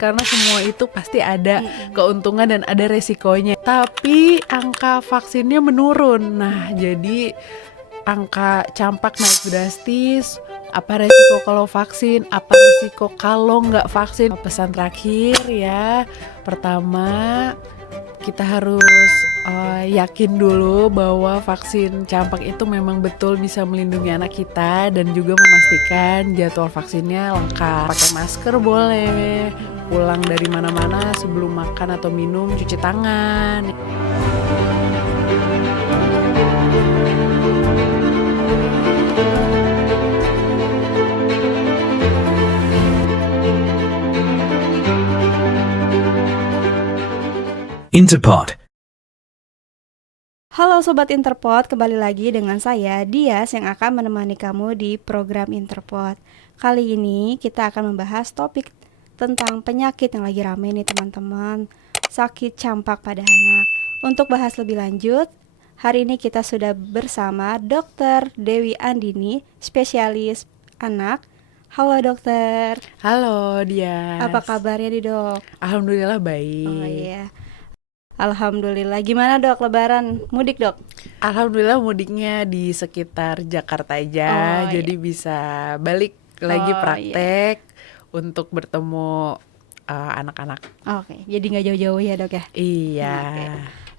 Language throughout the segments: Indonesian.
karena semua itu pasti ada keuntungan dan ada resikonya. Tapi angka vaksinnya menurun. Nah, jadi angka campak naik drastis. Apa resiko kalau vaksin? Apa resiko kalau nggak vaksin? Pesan terakhir ya, pertama kita harus yakin dulu bahwa vaksin campak itu memang betul bisa melindungi anak kita dan juga memastikan jadwal vaksinnya lengkap. Pakai masker boleh, pulang dari mana-mana sebelum makan atau minum cuci tangan. Interpod. Halo Sobat Interpod, kembali lagi dengan saya Dias yang akan menemani kamu di program Interpod. Kali ini kita akan membahas topik tentang penyakit yang lagi rame nih teman-teman, sakit campak pada anak. Untuk bahas lebih lanjut, hari ini kita sudah bersama Dr. Dewi Andini, spesialis anak. Halo dokter. Halo Dias. Apa kabarnya nih dok? Alhamdulillah baik. Oh iya. Alhamdulillah. Gimana dok lebaran mudik dok? Alhamdulillah mudiknya di sekitar Jakarta aja, jadi bisa balik lagi praktek untuk bertemu anak-anak. Oke, jadi nggak jauh-jauh ya dok ya? Iya. Oke.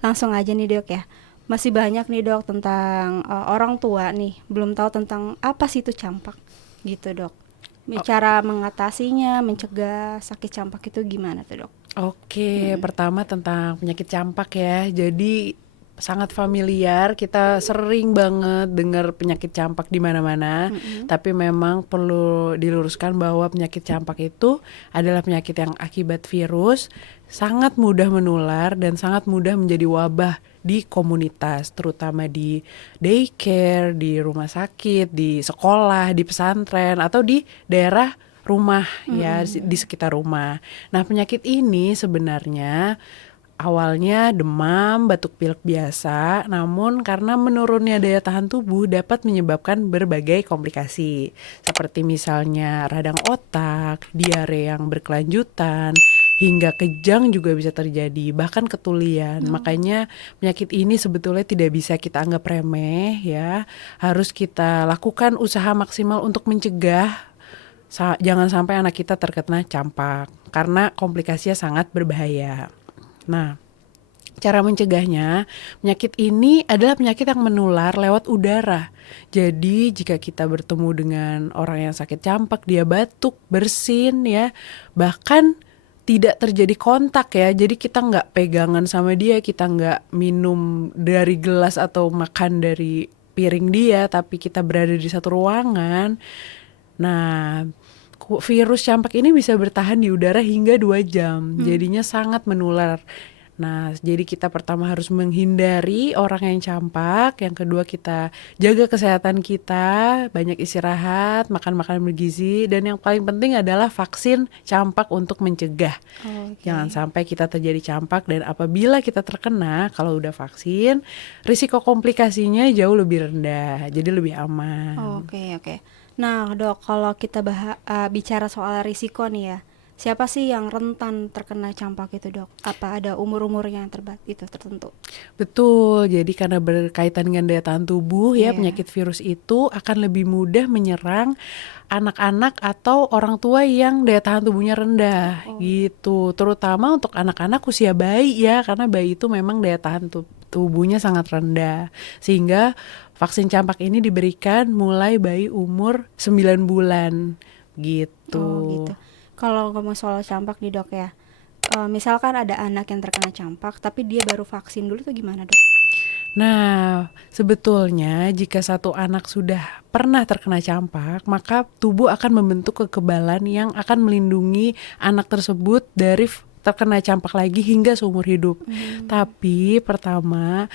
Langsung aja nih dok ya. Masih banyak nih dok tentang orang tua nih belum tahu tentang apa sih itu campak gitu dok. Cara mengatasinya, mencegah sakit campak itu gimana tuh dok? Oke, pertama tentang penyakit campak ya. Jadi sangat familiar, kita sering banget dengar penyakit campak di mana-mana. Tapi memang perlu diluruskan bahwa penyakit campak itu adalah penyakit yang akibat virus, sangat mudah menular dan sangat mudah menjadi wabah di komunitas, terutama di daycare, di rumah sakit, di sekolah, di pesantren atau di daerah rumah ya, di sekitar rumah. Nah, penyakit ini sebenarnya awalnya demam, batuk pilek biasa, namun karena menurunnya daya tahan tubuh dapat menyebabkan berbagai komplikasi, seperti misalnya radang otak, diare yang berkelanjutan, hingga kejang juga bisa terjadi, bahkan ketulian. Makanya penyakit ini sebetulnya tidak bisa kita anggap remeh ya, harus kita lakukan usaha maksimal untuk mencegah. Jangan sampai anak kita terkena campak karena komplikasinya sangat berbahaya. Nah, cara mencegahnya, penyakit ini adalah penyakit yang menular lewat udara. Jadi jika kita bertemu dengan orang yang sakit campak, dia batuk, bersin ya, bahkan tidak terjadi kontak ya, jadi kita nggak pegangan sama dia, kita nggak minum dari gelas atau makan dari piring dia, tapi kita berada di satu ruangan. Nah, virus campak ini bisa bertahan di udara hingga 2 jam, jadinya sangat menular. Nah, jadi kita pertama harus menghindari orang yang campak, yang kedua kita jaga kesehatan kita, banyak istirahat, makan makanan bergizi, dan yang paling penting adalah vaksin campak untuk mencegah. Jangan sampai kita terjadi campak, dan apabila kita terkena, kalau udah vaksin, risiko komplikasinya jauh lebih rendah, jadi lebih aman. Oke. Nah dok, kalau kita bicara soal risiko nih ya, siapa sih yang rentan terkena campak itu dok? Apa ada umur-umurnya yang tertentu? Betul, jadi karena berkaitan dengan daya tahan tubuh ya, penyakit virus itu akan lebih mudah menyerang anak-anak atau orang tua yang daya tahan tubuhnya rendah gitu. Terutama untuk anak-anak usia bayi ya, karena bayi itu memang daya tahan tubuhnya sangat rendah. Sehingga vaksin campak ini diberikan mulai bayi umur 9 bulan gitu. Gitu. Kalau ngomong soal campak nih dok ya, misalkan ada anak yang terkena campak tapi dia baru vaksin dulu tuh gimana dok? Nah, sebetulnya jika satu anak sudah pernah terkena campak, maka tubuh akan membentuk kekebalan yang akan melindungi anak tersebut dari terkena campak lagi hingga seumur hidup. Tapi pertama,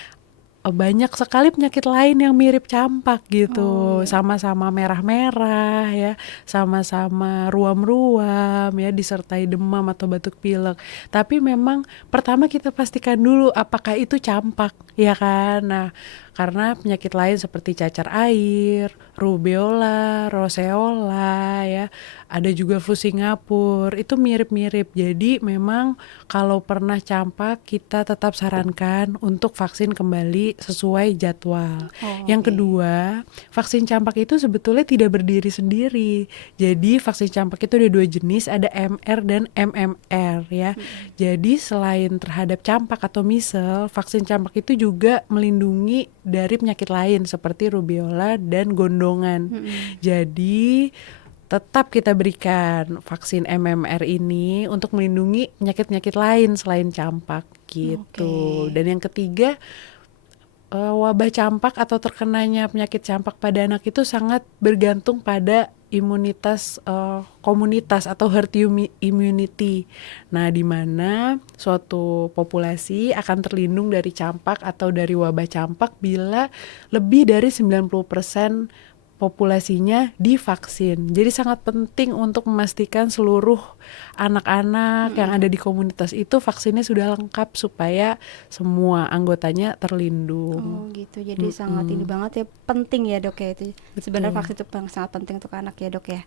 banyak sekali penyakit lain yang mirip campak gitu, sama-sama merah-merah ya, sama-sama ruam-ruam ya, disertai demam atau batuk pilek. Tapi memang pertama kita pastikan dulu apakah itu campak ya kan. Nah, karena penyakit lain seperti cacar air, rubeola, roseola ya, ada juga flu Singapura, itu mirip-mirip. Jadi memang kalau pernah campak kita tetap sarankan untuk vaksin kembali sesuai jadwal. Oh, Yang oke. kedua, vaksin campak itu sebetulnya tidak berdiri sendiri. Jadi vaksin campak itu ada 2 jenis, ada MR dan MMR ya. Jadi selain terhadap campak atau misel, vaksin campak itu juga melindungi dari penyakit lain seperti rubeola dan gondongan. Jadi tetap kita berikan vaksin MMR ini untuk melindungi penyakit-penyakit lain selain campak gitu. Oke. Dan yang ketiga, wabah campak atau terkenanya penyakit campak pada anak itu sangat bergantung pada imunitas komunitas atau herd immunity. Nah, di mana suatu populasi akan terlindung dari campak atau dari wabah campak bila lebih dari 90% populasinya divaksin. Jadi sangat penting untuk memastikan seluruh anak-anak yang ada di komunitas itu vaksinnya sudah lengkap supaya semua anggotanya terlindung. Oh gitu, jadi sangat ini banget ya, penting ya dok ya itu. Sebenarnya vaksin itu sangat penting untuk anak ya dok ya.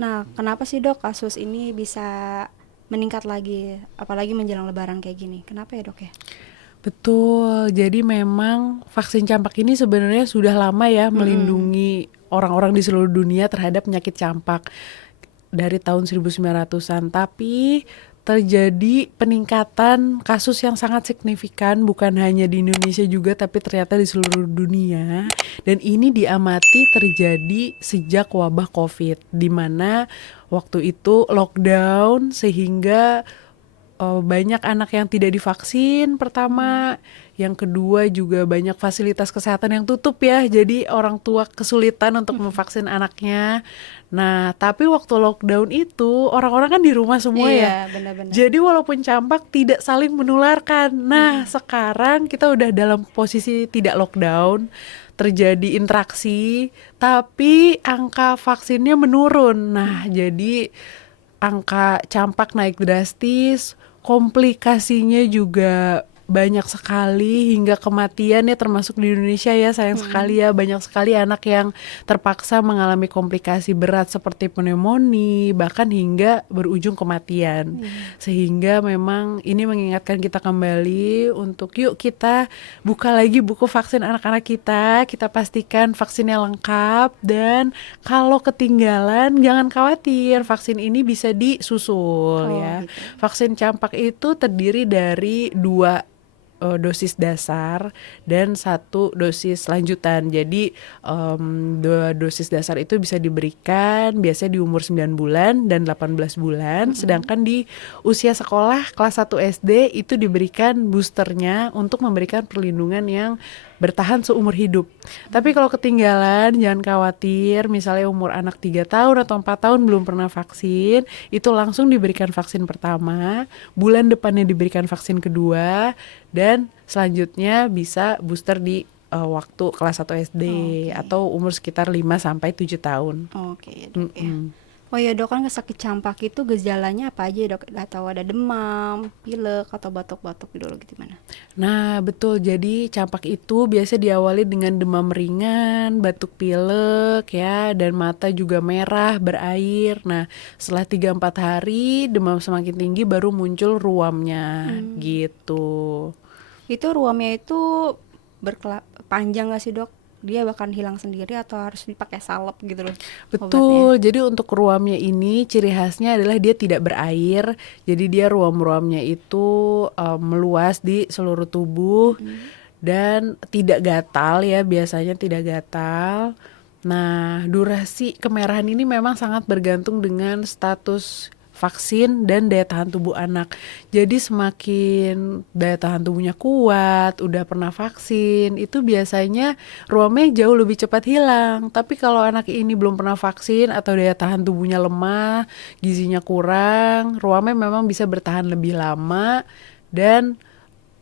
Nah, kenapa sih dok kasus ini bisa meningkat lagi, apalagi menjelang lebaran kayak gini? Kenapa ya dok ya? Betul, jadi memang vaksin campak ini sebenarnya sudah lama ya melindungi orang-orang di seluruh dunia terhadap penyakit campak dari tahun 1900-an. Tapi terjadi peningkatan kasus yang sangat signifikan bukan hanya di Indonesia juga tapi ternyata di seluruh dunia. Dan ini diamati terjadi sejak wabah COVID, di mana waktu itu lockdown sehingga banyak anak yang tidak divaksin pertama, yang kedua juga banyak fasilitas kesehatan yang tutup ya, jadi orang tua kesulitan untuk memvaksin anaknya. Nah, tapi waktu lockdown itu orang-orang kan di rumah semua ya. Iya, benar-benar. Jadi walaupun campak tidak saling menularkan. Nah, sekarang kita udah dalam posisi tidak lockdown, terjadi interaksi, tapi angka vaksinnya menurun. Nah, jadi angka campak naik drastis, komplikasinya juga banyak sekali hingga kematian ya, termasuk di Indonesia ya, sayang sekali ya, banyak sekali anak yang terpaksa mengalami komplikasi berat seperti pneumonia bahkan hingga berujung kematian. Sehingga memang ini mengingatkan kita kembali untuk yuk kita buka lagi buku vaksin anak-anak kita pastikan vaksinnya lengkap, dan kalau ketinggalan jangan khawatir, vaksin ini bisa disusul ya. Gitu. Vaksin campak itu terdiri dari 2 dosis dasar dan 1 dosis lanjutan. Jadi 2 dosis dasar itu bisa diberikan biasanya di umur 9 bulan dan 18 bulan. Sedangkan di usia sekolah kelas 1 SD itu diberikan boosternya untuk memberikan perlindungan yang bertahan seumur hidup. Tapi kalau ketinggalan jangan khawatir, misalnya umur anak 3 tahun atau 4 tahun belum pernah vaksin, itu langsung diberikan vaksin pertama, bulan depannya diberikan vaksin kedua, dan selanjutnya bisa booster di waktu kelas 1 SD atau umur sekitar 5-7 tahun. Oke dok ya. Oh ya dok, kan sakit campak itu gejalanya apa aja dok? Atau ada demam, pilek, atau batuk-batuk dulu gitu gimana? Nah betul, jadi campak itu biasa diawali dengan demam ringan, batuk pilek ya, dan mata juga merah, berair. Nah setelah 3-4 hari demam semakin tinggi baru muncul ruamnya gitu. Itu ruamnya itu panjang gak sih dok? Dia bahkan hilang sendiri atau harus dipakai salep gitu loh obatnya? Betul, jadi untuk ruamnya ini ciri khasnya adalah dia tidak berair. Jadi dia ruam-ruamnya itu meluas di seluruh tubuh dan tidak gatal ya, biasanya tidak gatal. Nah, durasi kemerahan ini memang sangat bergantung dengan status vaksin dan daya tahan tubuh anak. Jadi semakin daya tahan tubuhnya kuat, udah pernah vaksin, itu biasanya ruamnya jauh lebih cepat hilang. Tapi kalau anak ini belum pernah vaksin atau daya tahan tubuhnya lemah, gizinya kurang, ruamnya memang bisa bertahan lebih lama dan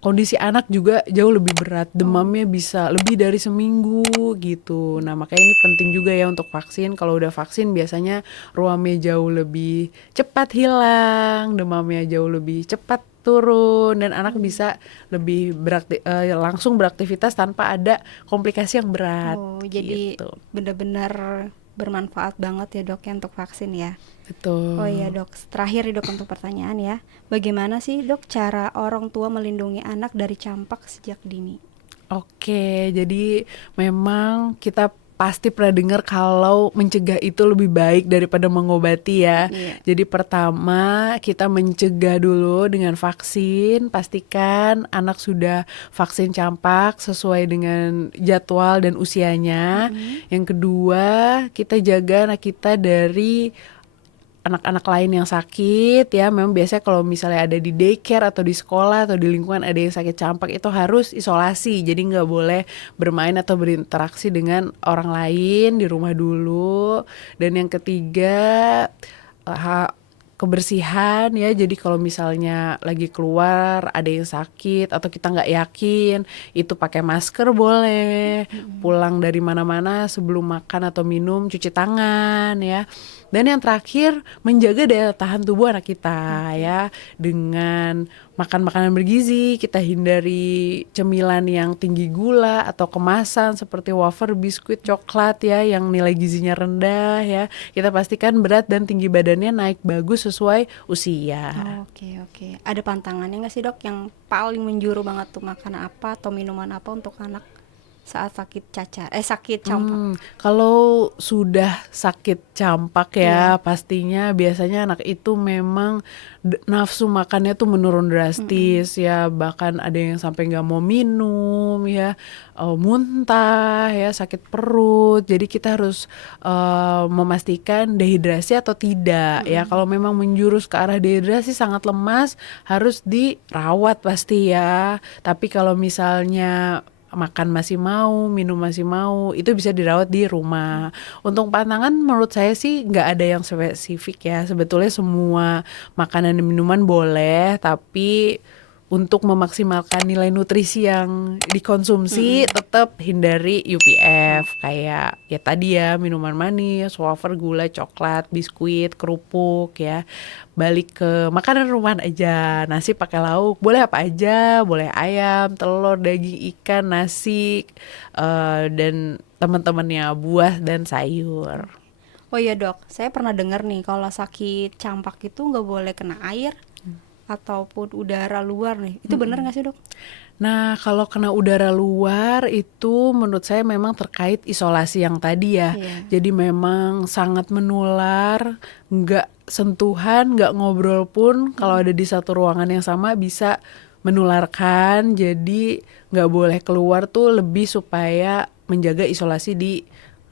kondisi anak juga jauh lebih berat, demamnya bisa lebih dari seminggu gitu. Nah makanya ini penting juga ya untuk vaksin. Kalau udah vaksin biasanya ruamnya jauh lebih cepat hilang, demamnya jauh lebih cepat turun, dan anak bisa lebih langsung beraktivitas tanpa ada komplikasi yang berat Oh, jadi gitu. benar-benar bermanfaat banget ya dok ya untuk vaksin ya. Oh iya Betul. dok, terakhir nih dok untuk pertanyaan ya. Bagaimana sih dok cara orang tua melindungi anak dari campak sejak dini? Oke, jadi memang kita pasti pernah dengar kalau mencegah itu lebih baik daripada mengobati ya. Iya. Jadi pertama kita mencegah dulu dengan vaksin, pastikan anak sudah vaksin campak sesuai dengan jadwal dan usianya. Yang kedua, kita jaga anak kita dari anak-anak lain yang sakit ya. Memang biasanya kalau misalnya ada di daycare atau di sekolah atau di lingkungan ada yang sakit campak itu harus isolasi, jadi nggak boleh bermain atau berinteraksi dengan orang lain di rumah dulu. Dan yang ketiga, kebersihan ya. Jadi kalau misalnya lagi keluar ada yang sakit atau kita nggak yakin, itu pakai masker boleh. Pulang dari mana-mana sebelum makan atau minum cuci tangan ya. Dan yang terakhir, menjaga daya tahan tubuh anak kita ya, dengan makan makanan bergizi. Kita hindari cemilan yang tinggi gula atau kemasan seperti wafer, biskuit, coklat ya yang nilai gizinya rendah ya. Kita pastikan berat dan tinggi badannya naik bagus sesuai usia. Oke oke. Ada pantangannya nggak sih dok yang paling menjuru banget tuh makan apa atau minuman apa untuk anak saat sakit campak? Kalau sudah sakit campak ya, Iya. pastinya biasanya anak itu memang nafsu makannya tuh menurun drastis ya, bahkan ada yang sampai nggak mau minum ya, muntah ya, sakit perut. Jadi kita harus memastikan dehidrasi atau tidak ya. Kalau memang menjurus ke arah dehidrasi, sangat lemas, harus dirawat pasti ya. Tapi kalau misalnya makan masih mau, minum masih mau, itu bisa dirawat di rumah. Untuk pantangan menurut saya sih nggak ada yang spesifik ya. Sebetulnya semua makanan dan minuman boleh, tapi untuk memaksimalkan nilai nutrisi yang dikonsumsi tetap hindari UPF, kayak ya tadi ya, minuman manis, wafer, gula, coklat, biskuit, kerupuk ya. Balik ke makanan rumahan aja, nasi pakai lauk, boleh apa aja, boleh ayam, telur, daging, ikan, nasi, dan teman-temannya buah dan sayur. Oh iya dok, saya pernah dengar nih kalau sakit campak itu nggak boleh kena air ataupun udara luar nih. Itu benar nggak sih dok? Nah, kalau kena udara luar itu menurut saya memang terkait isolasi yang tadi ya. Iya. Jadi memang sangat menular, nggak sentuhan, nggak ngobrol pun kalau ada di satu ruangan yang sama bisa menularkan. Jadi nggak boleh keluar tuh, lebih supaya menjaga isolasi di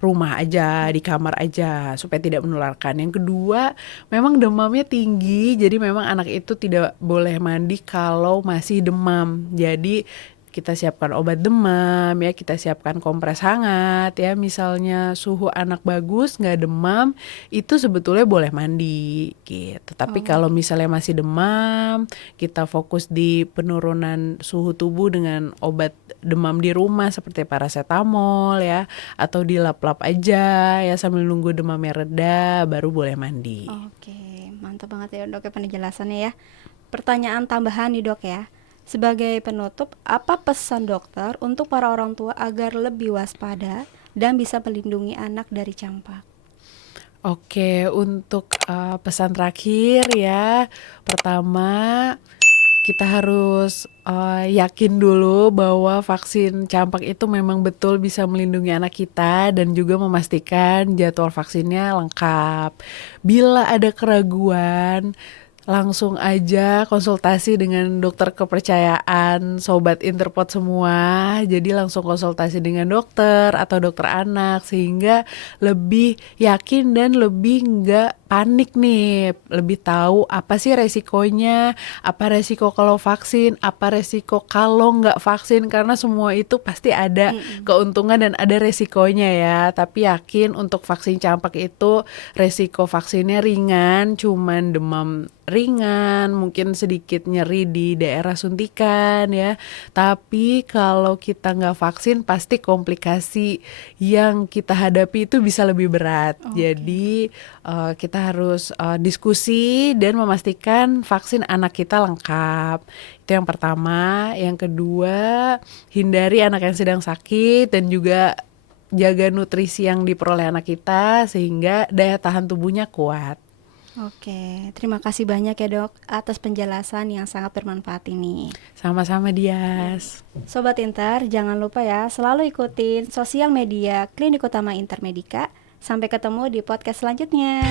rumah aja, di kamar aja, supaya tidak menularkan. Yang kedua, memang demamnya tinggi, jadi memang anak itu tidak boleh mandi kalau masih demam. Jadi kita siapkan obat demam ya, kita siapkan kompres hangat ya. Misalnya suhu anak bagus, nggak demam, itu sebetulnya boleh mandi gitu. Tapi kalau misalnya masih demam, kita fokus di penurunan suhu tubuh dengan obat demam di rumah seperti paracetamol ya, atau dilap-lap aja ya sambil nunggu demamnya reda, baru boleh mandi. Oke, mantap banget ya dok ya penjelasannya ya. Pertanyaan tambahan nih dok ya. Sebagai penutup, apa pesan dokter untuk para orang tua agar lebih waspada dan bisa melindungi anak dari campak? Oke, untuk pesan terakhir ya, pertama kita harus yakin dulu bahwa vaksin campak itu memang betul bisa melindungi anak kita, dan juga memastikan jadwal vaksinnya lengkap. Bila ada keraguan, langsung aja konsultasi dengan dokter kepercayaan Sobat Interpot semua. Jadi langsung konsultasi dengan dokter atau dokter anak, sehingga lebih yakin dan lebih nggak panik nih. Lebih tahu apa sih resikonya, apa resiko kalau vaksin, apa resiko kalau nggak vaksin. Karena semua itu pasti ada keuntungan dan ada resikonya ya. Tapi yakin untuk vaksin campak itu resiko vaksinnya ringan, cuman demam ringan, mungkin sedikit nyeri di daerah suntikan ya. Tapi kalau kita nggak vaksin pasti komplikasi yang kita hadapi itu bisa lebih berat. Jadi kita harus diskusi dan memastikan vaksin anak kita lengkap. Itu yang pertama. Yang kedua, hindari anak yang sedang sakit dan juga jaga nutrisi yang diperoleh anak kita sehingga daya tahan tubuhnya kuat. Oke, terima kasih banyak ya dok atas penjelasan yang sangat bermanfaat ini. Sama-sama Dias. Sobat Inter, jangan lupa ya selalu ikutin sosial media Klinik Utama Intermedika. Sampai ketemu di podcast selanjutnya.